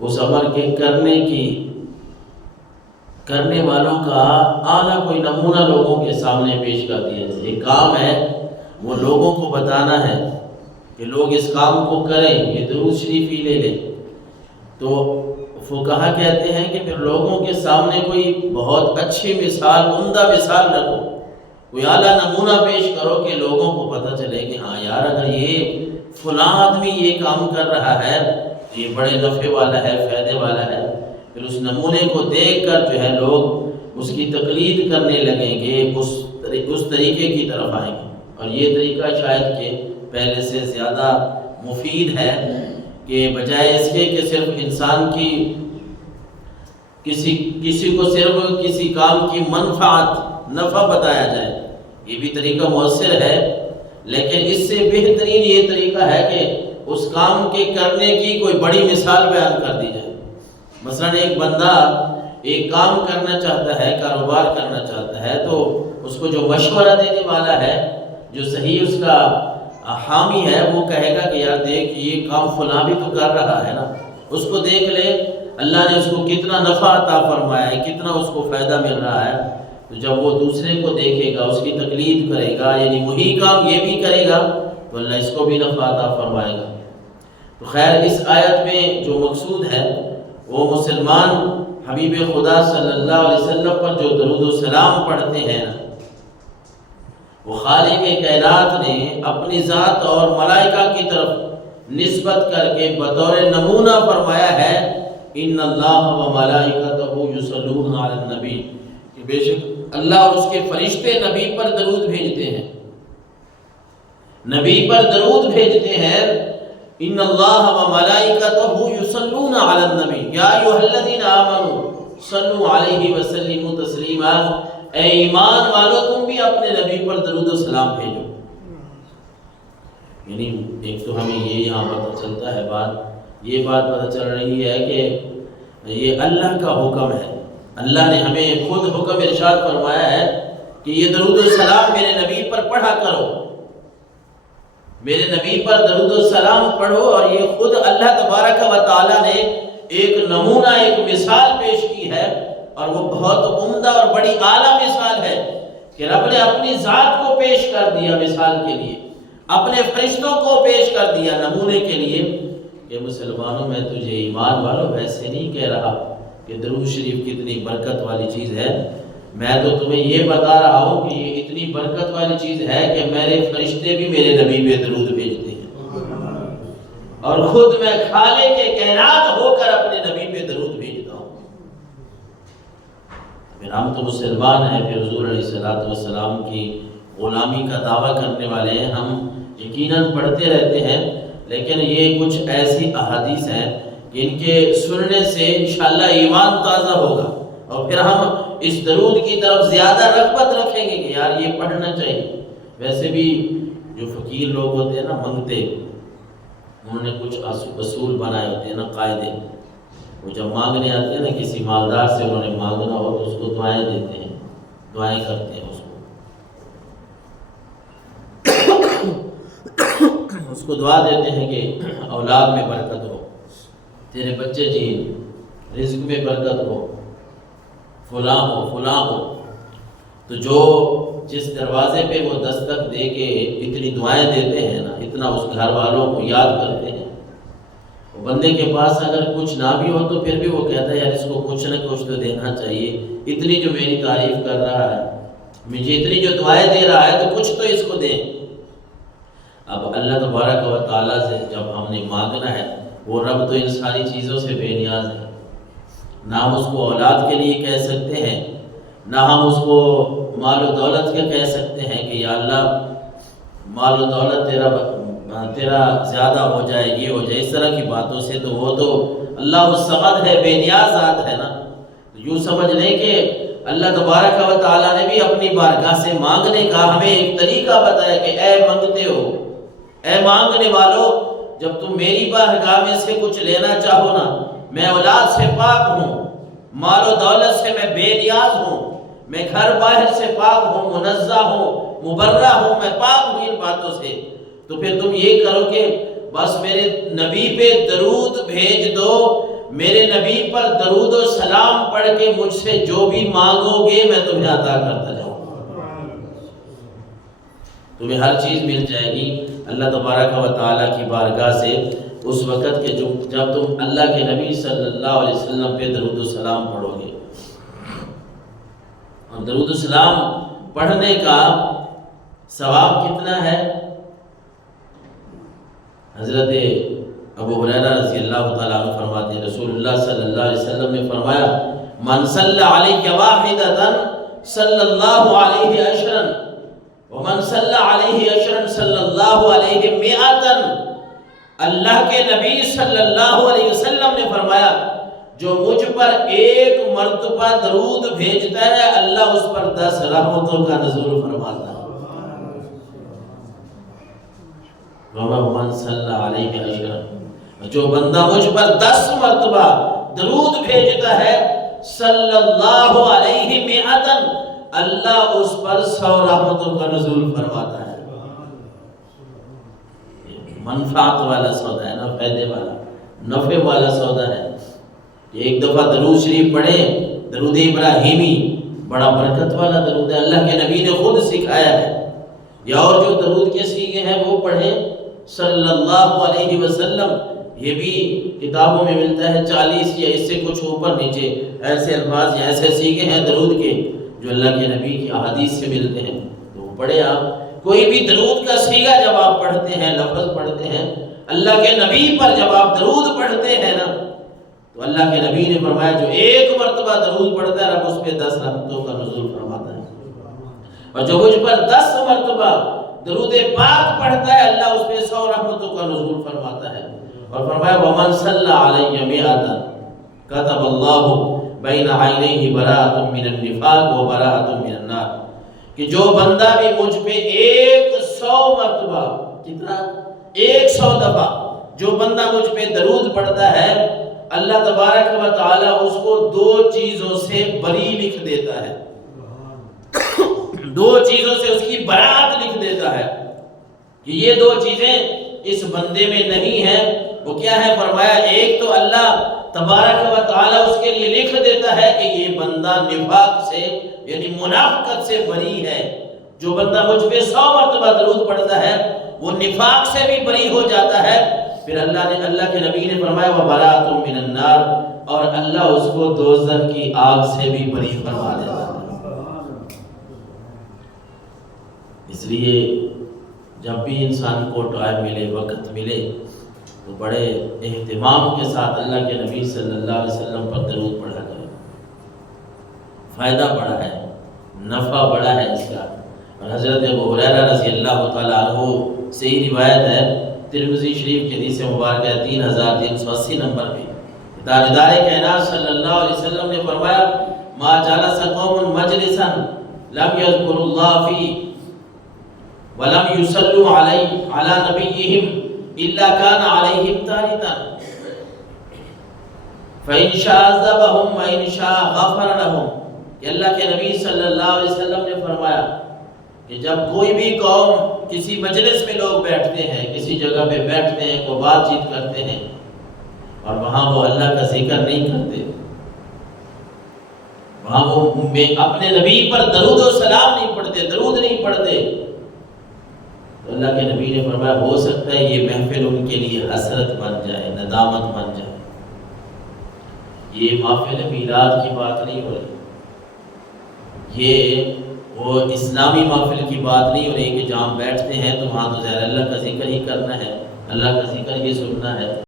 اس عمل کے کرنے والوں کا اعلیٰ کوئی نمونہ لوگوں کے سامنے پیش کر دیا جائے۔ ایک کام ہے وہ لوگوں کو بتانا ہے کہ لوگ اس کام کو کریں، یہ درود شریف ہی لے لیں، تو فقہا کہتے ہیں کہ پھر لوگوں کے سامنے کوئی بہت اچھی مثال، عمدہ مثال رکھو، کوئی اعلیٰ نمونہ پیش کرو کہ لوگوں کو پتہ چلے کہ ہاں یار اگر یہ فلاں آدمی یہ کام کر رہا ہے یہ بڑے نفع والا ہے، فائدے والا ہے۔ پھر اس نمونے کو دیکھ کر جو ہے لوگ اس کی تقلید کرنے لگیں گے، اس طریقے کی طرف آئیں گے۔ اور یہ طریقہ شاید کہ پہلے سے زیادہ مفید ہے کہ بجائے اس کے کہ صرف انسان کی کسی کو صرف کسی کام کی منفعت، نفع بتایا جائے، یہ بھی طریقہ مؤثر ہے، لیکن اس سے بہترین یہ طریقہ ہے کہ اس کام کے کرنے کی کوئی بڑی مثال بیان کر دی جائے۔ مثلا ایک بندہ ایک کام کرنا چاہتا ہے، کاروبار کرنا چاہتا ہے، تو اس کو جو مشورہ دینے والا ہے، جو صحیح اس کا حامی ہے، وہ کہے گا کہ یار دیکھ یہ کام فلاں بھی تو کر رہا ہے نا، اس کو دیکھ لے، اللہ نے اس کو کتنا نفع عطا فرمایا ہے، کتنا اس کو فائدہ مل رہا ہے۔ تو جب وہ دوسرے کو دیکھے گا، اس کی تقلید کرے گا، یعنی وہی کام یہ بھی کرے گا، تو اللہ اس کو بھی نفع عطا فرمائے گا۔ تو خیر اس آیت میں جو مقصود ہے وہ مسلمان حبیب خدا صلی اللہ علیہ وسلم پر جو درود و سلام پڑھتے ہیں نا، وہ خالق کائنات نے اپنی ذات اور ملائکہ کی طرف نسبت کر کے بطور نمونہ فرمایا ہے، ان اللہ و ملائکتہ یصلون علی النبی، کہ بے شک اللہ اور اس کے فرشتے نبی پر درود بھیجتے ہیں، نبی پر درود بھیجتے ہیں۔ ان اللہ و ملائکتہ یصلون علی النبی یا ایھا الذین آمنوا صلوا علیہ وسلموا تسلیما، اے ایمان والو تم بھی اپنے نبی پر درود و سلام بھیجو۔ یعنی ایک تو ہمیں یہ یہاں پتہ چلتا ہے یہ بات پتہ چل رہی ہے کہ یہ اللہ کا حکم ہے، اللہ نے ہمیں خود حکم ارشاد فرمایا ہے کہ یہ درود و سلام میرے نبی پر پڑھا کرو، میرے نبی پر درود و سلام پڑھو۔ اور یہ خود اللہ تبارک و تعالی نے ایک نمونہ، ایک مثال پیش کی ہے، اور وہ بہت عمدہ اور بڑی اعلیٰ مثال ہے کہ رب نے اپنی ذات کو پیش کر دیا مثال کے لیے، اپنے فرشتوں کو پیش کر دیا نمونے کے لیے کہ مسلمانوں میں تجھے ایمان والوں ویسے نہیں کہہ رہا کہ درود شریف کتنی برکت والی چیز ہے، میں تو تمہیں یہ بتا رہا ہوں کہ یہ اتنی برکت والی چیز ہے کہ میرے فرشتے بھی میرے نبی پہ درود بھیجتے ہیں، اور خود میں خالق کائنات ہو کر اپنے نبی پہ درود بھیجتا ہوں۔ پھر ہم تو مسلمان ہیں، پھر حضور علیہ الصلوۃ والسلام کی غلامی کا دعویٰ کرنے والے ہیں، ہم یقیناً پڑھتے رہتے ہیں، لیکن یہ کچھ ایسی احادیث ہیں کہ ان کے سننے سے انشاءاللہ ایمان تازہ ہوگا، اور پھر ہم اس درود کی طرف زیادہ رغبت رکھیں گے کہ یار یہ پڑھنا چاہیے۔ ویسے بھی جو فقیر لوگ ہوتے ہیں نا، منگتے، انہوں نے کچھ اصول بنائے ہوتے ہیں نا، قاعدے، وہ جب مانگنے آتے ہیں نا کسی مالدار سے، انہوں نے مانگنا ہو تو اس کو دعائیں دیتے ہیں، دعائیں کرتے ہیں اس کو دعا دیتے ہیں کہ اولاد میں برکت ہو، تیرے بچے جی، رزق میں برکت ہو، فلاں ہو۔ تو جو جس دروازے پہ وہ دستک دے کے اتنی دعائیں دیتے ہیں نا، اتنا اس گھر والوں کو یاد کرتے ہیں، وہ بندے کے پاس اگر کچھ نہ بھی ہو تو پھر بھی وہ کہتا ہے یار اس کو کچھ نہ کچھ تو دینا چاہیے، اتنی جو میری تعریف کر رہا ہے، مجھے اتنی جو دعائیں دے رہا ہے تو کچھ تو اس کو دیں۔ اب اللہ تبارک و تعالیٰ سے جب ہم نے مانگنا ہے، وہ رب تو ان ساری چیزوں سے بے نیاز ہے، نہ ہم اس کو اولاد کے لیے کہہ سکتے ہیں، نہ ہم اس کو مال و دولت کے کہہ سکتے ہیں کہ یا اللہ مال و دولت تیرا زیادہ ہو جائے، یہ ہو جائے، اس طرح کی باتوں سے تو وہ تو اللہ الصمد ہے، بے نیاز ذات ہے نا۔ یوں سمجھ لیں کہ اللہ تبارک و تعالیٰ نے بھی اپنی بارگاہ سے مانگنے کا ہمیں ایک طریقہ بتایا کہ اے منگتے ہو، اے مانگنے والو، جب تم میری بارگاہ میں سے کچھ لینا چاہو نا، میں اولاد سے پاک ہوں، مال و دولت سے میں بے نیاز ہوں، میں گھر باہر سے پاک ہوں، منزہ ہوں، مبرہ ہوں، میں پاک ہوں ان باتوں سے۔ تو پھر تم یہ کرو کہ بس میرے نبی پہ درود بھیج دو، میرے نبی پر درود و سلام پڑھ کے مجھ سے جو بھی مانگو گے میں تمہیں عطا کرتا جاؤں گا، تمہیں ہر چیز مل جائے گی اللہ تبارک و تعالیٰ کی بارگاہ سے اس وقت کے جب تم اللہ کے نبی صلی اللہ علیہ وسلم پہ درود و سلام پڑھو گے۔ اور درود و سلام پڑھنے کا ثواب کتنا ہے؟ حضرت ابو ہریرہ رضی اللہ تعالیٰ عنہ فرماتے ہیں رسول اللہ صلی اللہ علیہ وسلم نے فرمایا من صلی علیہ واحدۃ صلی اللہ علیہ عشرا ومن صلی علیہ عشرا صلی اللہ علیہ مئۃ۔ اللہ کے نبی صلی اللہ علیہ وسلم نے فرمایا جو مجھ پر ایک مرتبہ درود بھیجتا ہے اللہ اس پر 10 رحمتوں کا نزول فرماتا ہے۔ ومن صلی علیہ عشرا، جو بندہ مجھ پر 10 مرتبہ درود بھیجتا ہے صلی اللہ علیہ مئۃ، اللہ اس پر 100 رحمتوں کا نزول فرماتا ہے۔ منفعت والا سودا ہے نا، فائدے والا، نفع والا سودا ہے۔ ایک دفعہ درود شریف پڑھیں، درود ابراہیمی بڑا برکت والا درود ہے، اللہ کے نبی نے خود سکھایا ہے۔ یا اور جو درود کے سیغے ہیں وہ پڑھیں صلی اللہ علیہ وسلم، یہ بھی کتابوں میں ملتا ہے 40 یا اس سے کچھ اوپر نیچے ایسے الفاظ یا ایسے سیغے ہیں درود کے جو اللہ کے نبی کی احادیث سے ملتے ہیں، تو وہ پڑھیں آپ۔ کوئی بھی درود کا سیغہ جب آپ پڑھتے ہیں، لفظ پڑھتے ہیں، اللہ کے نبی پر جب آپ درود پڑھتے ہیں نا، تو اللہ کے نبی نے فرمایا جو ایک مرتبہ درود پڑھتا ہے رب اس پہ 10 رحمتوں کا نزول فرماتا ہے، اور جو مجھ پر 10 مرتبہ درود پاک پڑھتا ہے اللہ اس پہ 100 رحمتوں کا نزول فرماتا ہے۔ اور فرمایا ومن صلی علیہ مئۃ کتب اللہ بین عینیہ براءۃ من النفاق و براءۃ من النار، کہ جو بندہ بھی مجھ پہ 100 مرتبہ، کتنا؟ 100 دفعہ جو بندہ مجھ پہ درود پڑھتا ہے اللہ تبارک و تعالی اس کو 2 چیزوں سے بری لکھ دیتا ہے، 2 چیزوں سے اس کی برات لکھ دیتا ہے کہ یہ 2 چیزیں اس بندے میں نہیں ہیں۔ وہ کیا ہے؟ فرمایا ایک تو اللہ تبارک و تعالی اس کے لیے لکھ دیتا ہے کہ یہ بندہ نفاق سے یعنی منافقت سے بری ہے۔ جو بندہ مجھ پہ 100 مرتبہ درود پڑھتا ہے وہ نفاق سے بھی بری ہو جاتا ہے۔ پھر اللہ کے نبی نے فرمایا وَبَرَاءَةٌ مِّنَ النَّارِ، اور اللہ اس کو دوزخ کی آگ سے بھی بری فرما دیتا ہے۔ اس لیے جب بھی انسان کو ٹائم ملے، وقت ملے، تو بڑے اہتمام کے ساتھ اللہ کے نبی صلی اللہ علیہ وسلم پر درود پڑھا جائے۔ فائدہ بڑا ہے، نفع بڑا ہے اس کا۔ اور حضرت ابو ہریرہ رضی اللہ تعالیٰ عنہ سے ہی روایت ہے، ترمذی شریف کی حدیث مبارکہ 3380 نمبر پہ، تاجدار کائنات صلی اللہ علیہ وسلم نے فرمایا ما جلس قوم مجلسا لم یذکر اللہ فی ولم یصلوا علی نبیہم الا کان علیہم تارتا فإن شاء عذبهم وإن شاء غفر لهم، کہ اللہ کے نبی صلی اللہ علیہ وسلم نے فرمایا کہ جب کوئی بھی قوم کسی مجلس میں لوگ بیٹھتے ہیں، کسی جگہ پہ بیٹھتے ہیں، کوئی بات چیت کرتے ہیں اور وہاں وہ اللہ کا ذکر نہیں کرتے، وہاں وہ اپنے نبی پر درود و سلام نہیں پڑھتے، درود نہیں پڑھتے، تو اللہ کے نبی نے فرمایا ہو سکتا ہے یہ محفل ان کے لیے حسرت بن جائے، ندامت بن جائے۔ یہ محفل میلاد کی بات نہیں ہو رہی، یہ وہ اسلامی محفل کی بات نہیں ہو رہی کہ جہاں بیٹھتے ہیں تو وہاں تو ظاہر اللہ کا ذکر ہی کرنا ہے، اللہ کا ذکر ہی سننا ہے۔